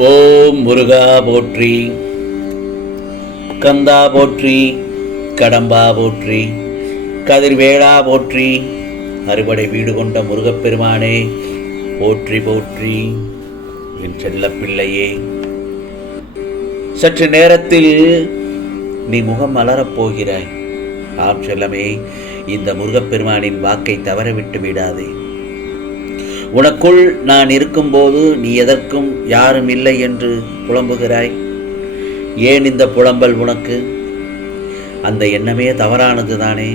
ஓம் முருகா போற்றி, கந்தா போற்றி, கடம்பா போற்றி, கதிர்வேளா போற்றி, அறுபடை வீடு கொண்ட முருகப்பெருமானே போற்றி போற்றி. என் செல்லப்பிள்ளையே, சற்று நேரத்தில் நீ முகம் மலரப் போகிறாய். ஆம் செல்லமே, இந்த முருகப்பெருமானின் வாக்கை தவறவிட்டு விடாதே. உனக்குள் நான் இருக்கும்போது நீ எதற்கும் யாரும் இல்லை என்று புலம்புகிறாய். ஏன் இந்த புலம்பல் உனக்கு? அந்த எண்ணமே தவறானது தானே,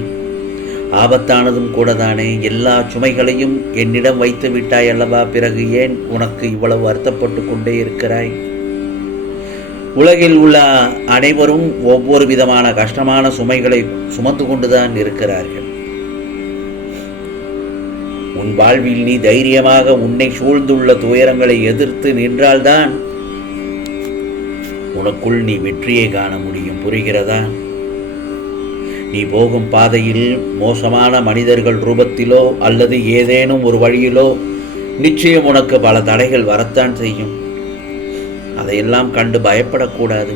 ஆபத்தானதும் கூட தானே. எல்லா சுமைகளையும் என்னிடம் வைத்து விட்டாய் அல்லவா, பிறகு ஏன் உனக்கு இவ்வளவு வருத்தப்பட்டு கொண்டே இருக்கிறாய்? உலகில் உள்ள அனைவரும் ஒவ்வொரு விதமான கஷ்டமான சுமைகளை சுமந்து கொண்டுதான் இருக்கிறார்கள். உன் வாழ்வில் நீ தைரியமாக உன்னை சூழ்ந்துள்ள துயரங்களை எதிர்த்து நின்றால்தான் உனக்குள் நீ வெற்றியை காண முடியும். புரிகிறதா? நீ போகும் பாதையில் மோசமான மனிதர்கள் ரூபத்திலோ அல்லது ஏதேனும் ஒரு வழியிலோ நிச்சயம் உனக்கு பல தடைகள் வரத்தான் செய்யும். அதையெல்லாம் கண்டு பயப்படக்கூடாது.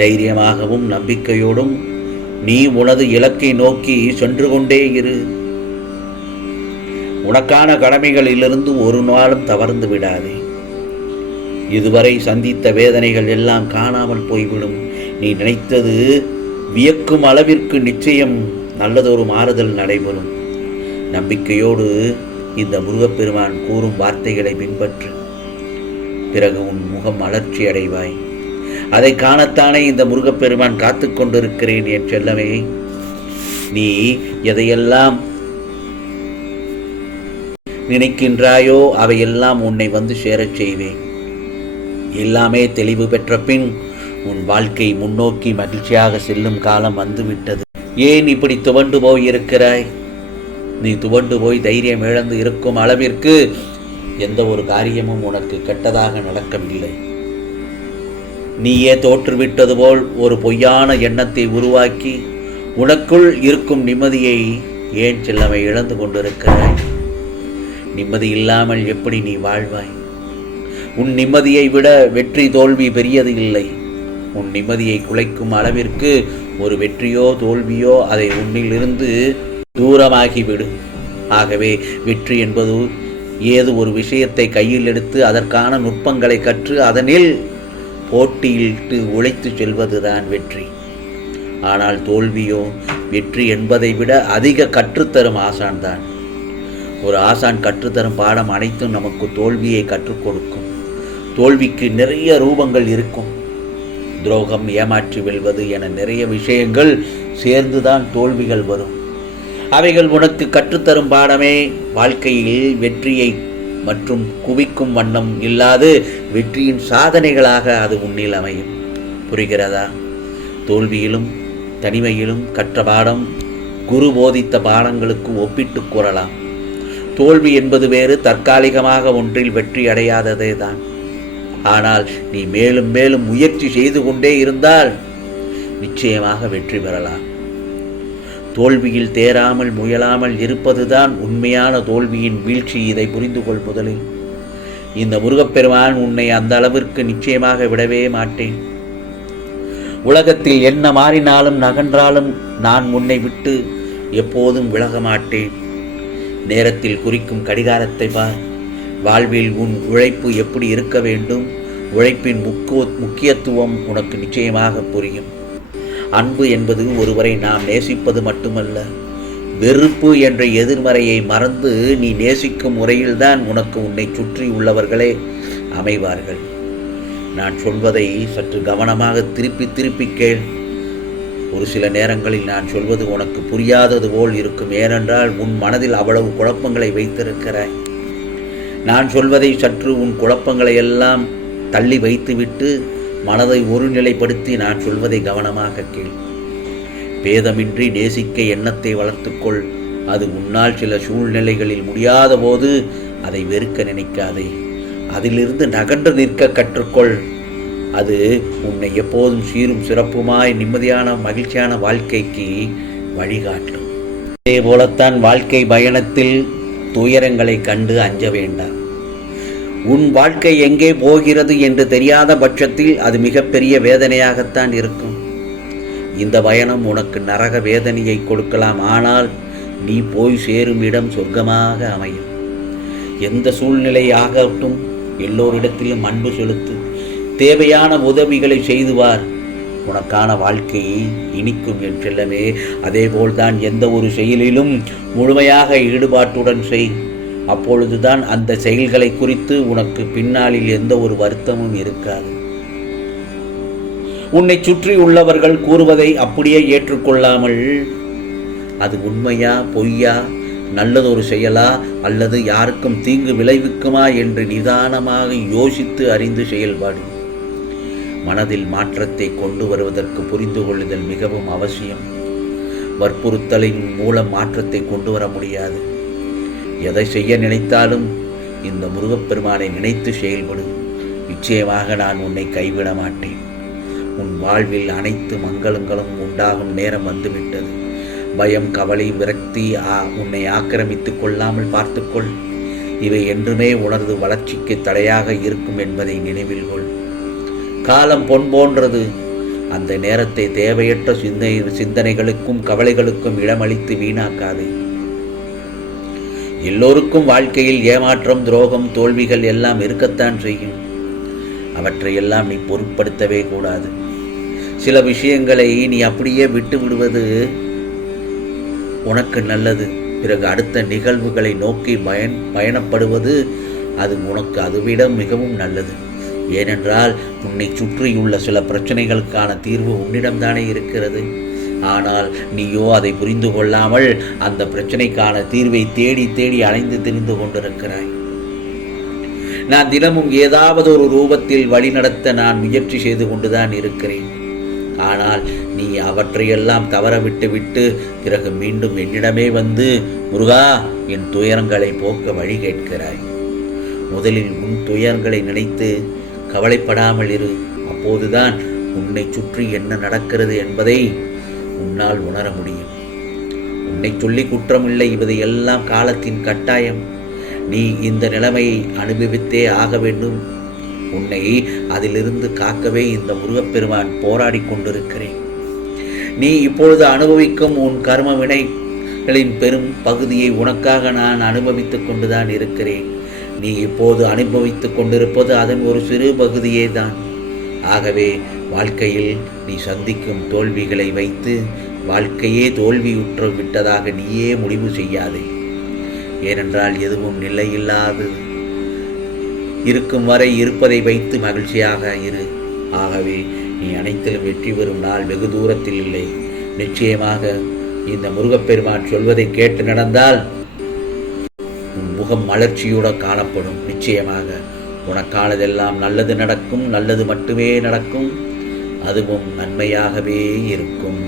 தைரியமாகவும் நம்பிக்கையோடும் நீ உனது இலக்கை நோக்கி சென்று கொண்டே இரு. உனக்கான கடமைகளிலிருந்து ஒரு நாளும் தவறுந்து விடாதே. இதுவரை சந்தித்த வேதனைகள் எல்லாம் காணாமல் போய்விடும். நீ நினைத்தது வியக்கும் அளவிற்கு நிச்சயம் நல்லதொரு மாறுதல் நடைபெறும். நம்பிக்கையோடு இந்த முருகப்பெருமான் கூறும் வார்த்தைகளை பின்பற்று. பிறகு உன் முகம் மலர்ச்சி அடைவாய். அதை காணத்தானே இந்த முருகப்பெருமான் காத்து கொண்டிருக்கிறேன் என் செல்லமே. நீ எதையெல்லாம் நினைக்கின்றாயோ அவையெல்லாம் உன்னை வந்து சேரச் செய்வேன். எல்லாமே தெளிவு பெற்ற பின் உன் வாழ்க்கை முன்னோக்கி மகிழ்ச்சியாக செல்லும் காலம் வந்துவிட்டது. ஏன் இப்படி துவண்டு போய் இருக்கிறாய்? நீ துவண்டு போய் தைரியம் இழந்து இருக்கும் அளவிற்கு எந்த ஒரு காரியமும் உனக்கு கெட்டதாக நடக்கவில்லை. நீயே தோற்றுவிட்டது போல் ஒரு பொய்யான எண்ணத்தை உருவாக்கி உனக்குள் இருக்கும் நிம்மதியை ஏன் செல்லமை இழந்து கொண்டிருக்கிறாய்? நிம்மதி இல்லாமல் எப்படி நீ வாழ்வாய்? உன் நிம்மதியை விட வெற்றி தோல்வி பெரியது இல்லை. உன் நிம்மதியை குலைக்கும் அளவிற்கு ஒரு வெற்றியோ தோல்வியோ அதை உன்னிலிருந்து தூரமாகிவிடு. ஆகவே வெற்றி என்பது ஏது ஒரு விஷயத்தை கையில் எடுத்து அதற்கான நுட்பங்களை கற்று அதனில் போட்டியிட்டு உழைத்து செல்வதுதான் வெற்றி. ஆனால் தோல்வியோ வெற்றி என்பதை விட அதிக கற்றுத்தரும் ஆசான் தான். ஒரு ஆசான் கற்றுத்தரும் பாடம் அனைத்தும் நமக்கு தோல்வியை கற்றுக் கொடுக்கும். தோல்விக்கு நிறைய ரூபங்கள் இருக்கும். துரோகம், ஏமாற்றி வெல்வது என நிறைய விஷயங்கள் சேர்ந்துதான் தோல்விகள் வரும். அவைகள் உனக்கு கற்றுத்தரும் பாடமே. வாழ்க்கையில் வெற்றியை மற்றும் குவிக்கும் வண்ணம் இல்லாது வெற்றியின் சாதனைகளாக அது உன்னில் அமையும். புரிகிறதா? தோல்வியிலும் தனிமையிலும் கற்ற பாடம் குரு போதித்த பாடங்களுக்கு ஒப்பிட்டு கூறலாம். தோல்வி என்பது வேறு, தற்காலிகமாக ஒன்றில் வெற்றி அடையாததே தான். ஆனால் நீ மேலும் மேலும் முயற்சி செய்து கொண்டே இருந்தால் நிச்சயமாக வெற்றி பெறலாம். தோல்வியில் தேராமல் முயலாமல் இருப்பதுதான் உண்மையான தோல்வியின் வீழ்ச்சி. இதை புரிந்து கொள். முதலில் இந்த முருகப்பெருமான் உன்னை அந்த அளவிற்கு நிச்சயமாக விடவே மாட்டேன். உலகத்தில் என்ன மாறினாலும் நகன்றாலும் நான் உன்னை விட்டு எப்போதும் விலக மாட்டேன். நேரத்தில் குறிக்கும் கடிகாரத்தை பார். வாழ்வில் உன் உழைப்பு எப்படி இருக்க வேண்டும், உழைப்பின் முக்கியத்துவம் உனக்கு நிச்சயமாக புரியும். அன்பு என்பது ஒருவரை நாம் நேசிப்பது மட்டுமல்ல, வெறுப்பு என்ற எதிர்மறையை மறந்து நீ நேசிக்கும் முறையில்தான் உனக்கு உன்னை சுற்றி உள்ளவர்களே அமைவார்கள். நான் சொல்வதை சற்று கவனமாக திருப்பி திருப்பி கேள். ஒரு சில நேரங்களில் நான் சொல்வது உனக்கு புரியாதது போல் இருக்கும். ஏனென்றால் உன் மனதில் அவ்வளவு குழப்பங்களை வைத்திருக்கிறாய். நான் சொல்வதை சற்று உன் குழப்பங்களை எல்லாம் தள்ளி வைத்துவிட்டு மனதை ஒருநிலைப்படுத்தி நான் சொல்வதை கவனமாக கேள். பேதமின்றி நேசிக்க எண்ணத்தை வளர்த்துக்கொள். அது உன்னால் சில சூழ்நிலைகளில் முடியாத போது அதை வெறுக்க நினைக்காதே. அதிலிருந்து நகன்று நிற்க கற்றுக்கொள். அது உன்னை எப்போதும் சீரும் சிறப்புமாய் நிம்மதியான மகிழ்ச்சியான வாழ்க்கைக்கு வழிகாட்டும். அதே போலத்தான் வாழ்க்கை பயணத்தில் துயரங்களை கண்டு அஞ்ச வேண்டாம். உன் வாழ்க்கை எங்கே போகிறது என்று தெரியாத பட்சத்தில் அது மிகப்பெரிய வேதனையாகத்தான் இருக்கும். இந்த பயணம் உனக்கு நரக வேதனையை கொடுக்கலாம். ஆனால் நீ போய் சேரும் இடம் சொர்க்கமாக அமையும். எந்த சூழ்நிலையாகட்டும் எல்லோரிடத்திலும் அன்பு செலுத்து. தேவையான உதவிகளை செய்துவார். உனக்கான வாழ்க்கையை இனிக்கும் என் செல்லமே. அதேபோல்தான் எந்த ஒரு செயலிலும் முழுமையாக ஈடுபாட்டுடன் செய். அப்பொழுதுதான் அந்த செயல்களை குறித்து உனக்கு பின்னாளில் எந்த ஒரு வருத்தமும் இருக்காது. உன்னை சுற்றி உள்ளவர்கள் கூறுவதை அப்படியே ஏற்றுக்கொள்ளாமல் அது உண்மையா பொய்யா, நல்லதொரு செயலா அல்லது யாருக்கும் தீங்கு விளைவிக்குமா என்று நிதானமாக யோசித்து அறிந்து செயல்பாடு. மனதில் மாற்றத்தை கொண்டு வருவதற்கு புரிந்து கொள்ளுதல் மிகவும் அவசியம். வற்புறுத்தலின் மூலம் மாற்றத்தை கொண்டு வர முடியாது. எதை செய்ய நினைத்தாலும் இந்த முருகப்பெருமானை நினைத்து செயல்படு. நிச்சயமாக நான் உன்னை கைவிட மாட்டேன். உன் வாழ்வில் அனைத்து மங்களங்களும் உண்டாகும் நேரம் வந்துவிட்டது. பயம், கவலை, விரக்தி உன்னை ஆக்கிரமித்துக் கொள்ளாமல் பார்த்துக்கொள். இவை என்றுமே உனது வளர்ச்சிக்கு தடையாக இருக்கும் என்பதை நினைவில் கொள். காலம் பொன் போன்றது. அந்த நேரத்தை தேவையற்ற சிந்தனைகளுக்கும் கவலைகளுக்கும் இடமளித்து வீணாக்காதே. எல்லோருக்கும் வாழ்க்கையில் ஏமாற்றம், துரோகம், தோல்விகள் எல்லாம் இருக்கத்தான் செய்யும். அவற்றையெல்லாம் நீ பொருட்படுத்தவே கூடாது. சில விஷயங்களை நீ அப்படியே விட்டு விடுவது உனக்கு நல்லது. பிறகு அடுத்த நிகழ்வுகளை நோக்கி பயணப்படுவது அது உனக்கு அதுவிட மிகவும் நல்லது. ஏனென்றால் உன்னை சுற்றியுள்ள சில பிரச்சனைகளுக்கான தீர்வு உன்னிடம்தானே இருக்கிறது. ஆனால் நீயோ அதை புரிந்து கொள்ளாமல் அந்த பிரச்சனைக்கான தீர்வை தேடி தேடி அலைந்து திரிந்து கொண்டிருக்கிறாய். நான் தினமும் ஏதாவது ஒரு ரூபத்தில் வழிநடத்த நான் முயற்சி செய்து கொண்டுதான் இருக்கிறேன். ஆனால் நீ அவற்றையெல்லாம் தவற விட்டு பிறகு மீண்டும் என்னிடமே வந்து முருகா என் துயரங்களை போக்க வழி கேட்கிறாய். முதலில் உன் துயரங்களை நினைத்து கவலைப்படாமல் இரு. அப்போதுதான் உன்னை சுற்றி என்ன நடக்கிறது என்பதை உன்னால் உணர முடியும். உன்னை சொல்லி குற்றமில்லை. இவையெல்லாம் காலத்தின் கட்டாயம். நீ இந்த நிலைமையை அனுபவித்தே ஆக வேண்டும். உன்னை அதிலிருந்து காக்கவே இந்த முருகப்பெருமான் போராடி கொண்டிருக்கிறேன். நீ இப்பொழுது அனுபவிக்கும் உன் கர்ம வினைகளின் பெரும் பகுதியை உனக்காக நான் அனுபவித்துக் கொண்டுதான் இருக்கிறேன். நீ இப்போது அனுபவித்துக் கொண்டிருப்பது அதன் ஒரு சிறு பகுதியே தான். ஆகவே வாழ்க்கையில் நீ சந்திக்கும் தோல்விகளை வைத்து வாழ்க்கையே தோல்வியுற்று விட்டதாக நீயே முடிவு செய்யாதே. ஏனென்றால் எதுவும் நிலையில்லாது. இருக்கும் வரை இருப்பதை வைத்து மகிழ்ச்சியாக இரு. ஆகவே நீ அனைத்திலும் வெற்றி பெறும் நாள் வெகு தூரத்தில் இல்லை. நிச்சயமாக இந்த முருகப்பெருமான் சொல்வதை கேட்டு நடந்தால் உன் முகம் மலர்ச்சியோடு காணப்படும். நிச்சயமாக உனக்கானதெல்லாம் நல்லது நடக்கும். நல்லது மட்டுமே நடக்கும். அதுவும் நன்மையாகவே இருக்கும்.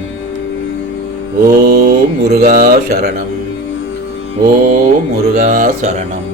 ஓம் முருகா சரணம். ஓம் முருகா சரணம்.